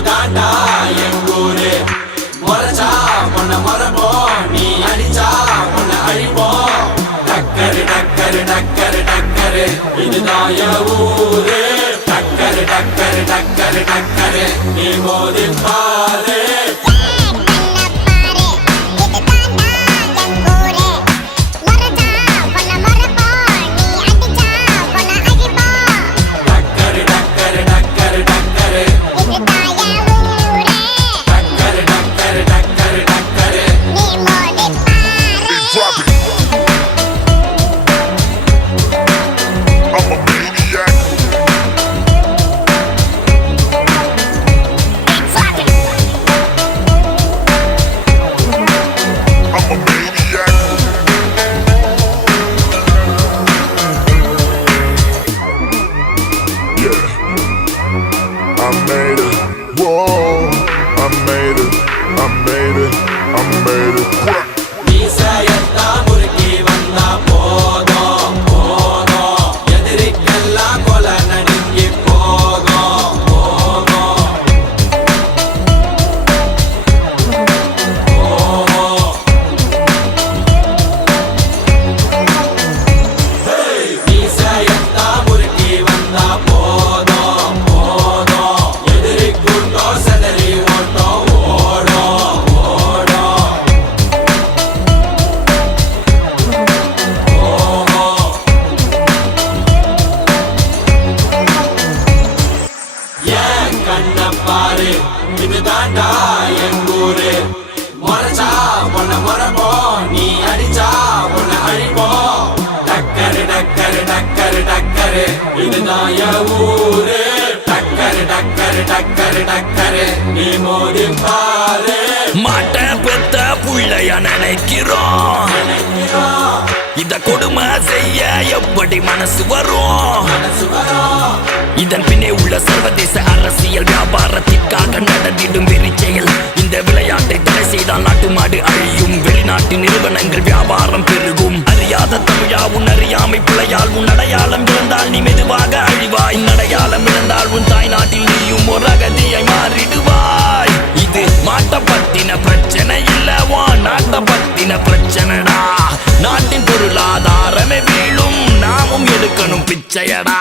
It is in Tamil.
இதுதாண்டா எங்கூரு. முறைச்சா உன்னை மறப்போம், நீ அடிச்சா உன்னை அழிப்போம். டக்கரு டக்கரு டக்கரு டக்கரு இதுதான் என் ஊரு. டக்கரு டக்கரு டக்கரு டக்கரு நீ மோதி பாரு. I made it, whoa, I made it, I made it, I made it. மீசையத்தா முறுக்கி வந்தா போதும் போதும், எதிரிக்கெல்லாம் கொலை நடுங்கி போகும் போகும். மீசையத்தா முறுக்கி வந்தா போதும் போதும், எதிரிக்குண்டோ செதறி ஓட்டம் ஓடும் ஓடும். ஏன் கண்ண பாரு, இதுதாண்டா எங்கூரு. முறைச்சா உன்னை மறப்போம், நீ அடிச்சா உன்னை அழிப்போம். டக்கரு டக்கரு டக்கரு டக்கரு இதுதான் என் ஊரு. டக்கரு டக்கரு டக்கரு டக்கரு நீ மோதி பாரு. மாட்ட பெத்த புள்ளைய நினைக்கிறோம், இத கொடுமை செய்ய எப்படி மனசு வரும்? இதன் பின்னே உள்ள சர்வதேச அரசியல் வியாபாரத்திற்காக நடந்திடும் வெறிச்செயல். இந்த விளையாட்டை தடை செய்தால் நாட்டு மாடு அழியும், வெளிநாட்டு நிறுவனங்கள் வியாபாரம் பெருகும். அறியாத தமிழா உன் அறியாமை பிள்ளையால் உன் அடையாளம் இழந்தால் நீ மெதுவாக அழிவாய். உன் அடையாளம் இழந்தால் உன் தாய் நாட்டில் நீயும் ஒரு அகதியை மாறிடுவாய். இது மாட்ட பத்தின பிரச்சனை இல்லவா, நாட்ட பத்தின பிரச்சனைடா. நாட்டின் பொருளாதாரமே வீழும், நாமும் எடுக்கணும் பிச்சையடா.